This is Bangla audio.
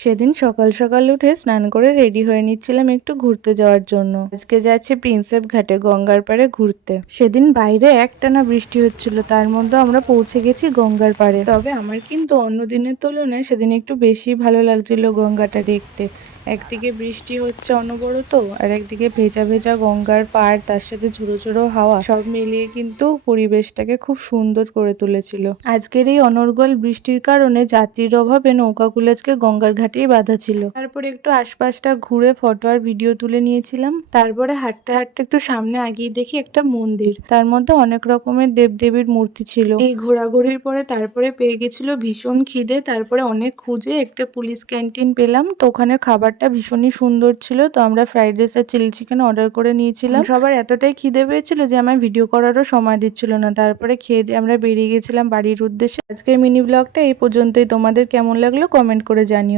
সেদিন সকাল সকাল উঠে স্নান করে রেডি হয়ে নিচ্ছিলাম একটু ঘুরতে যাওয়ার জন্য। আজকে যাচ্ছি প্রিন্সেপ ঘাটে, গঙ্গার পাড়ে ঘুরতে। সেদিন বাইরে একটানা বৃষ্টি হচ্ছিল, তার মধ্যে আমরা পৌঁছে গেছি গঙ্গার পাড়ে। তবে আমার কিন্তু অন্য দিনের তুলনায় সেদিন একটু বেশি ভালো লাগছিল গঙ্গাটা দেখতে। একদিকে বৃষ্টি হচ্ছে অনবরত, আর একদিকে ভেজা ভেজা গঙ্গার পাড়, তার সাথে ঝোড়ো ঝোড়ো হাওয়া, সব মিলিয়ে কিন্তু পরিবেশটাকে খুব সুন্দর করে তুলেছিল। আজকের এই অনর্গল বৃষ্টির কারণে যাত্রীর অভাবে নৌকাগুলো আজকে গঙ্গার ঘাটেই বাঁধা ছিল। তারপরে একটু আশপাশটা ঘুরে ফটো আর ভিডিও তুলে নিয়েছিলাম। তারপরে হাঁটতে হাঁটতে একটু সামনে আগিয়ে দেখি একটা মন্দির, তার মধ্যে অনেক রকমের দেবদেবীর মূর্তি ছিল। এই ঘোরাঘুরির পরে তারপরে পেয়ে গেছিল ভীষণ খিদে। তারপরে অনেক খুঁজে একটা পুলিশ ক্যান্টিন পেলাম, তো ওখানে খাবারটা ভীষণই সুন্দর ছিল। তো আমরা ফ্রাইড রাইস আর চিলি চিকেন অর্ডার করে নিয়েছিলাম। সবার এতটাই খিদে পেয়েছিল যে আমার ভিডিও করারও সময় দিচ্ছিল না। তারপরে খেয়ে দিয়ে আমরা বেরিয়ে গেছিলাম বাড়ির উদ্দেশ্যে। আজকের মিনি ব্লগটা এই পর্যন্তই। তোমাদের কেমন লাগলো কমেন্ট করে জানিও।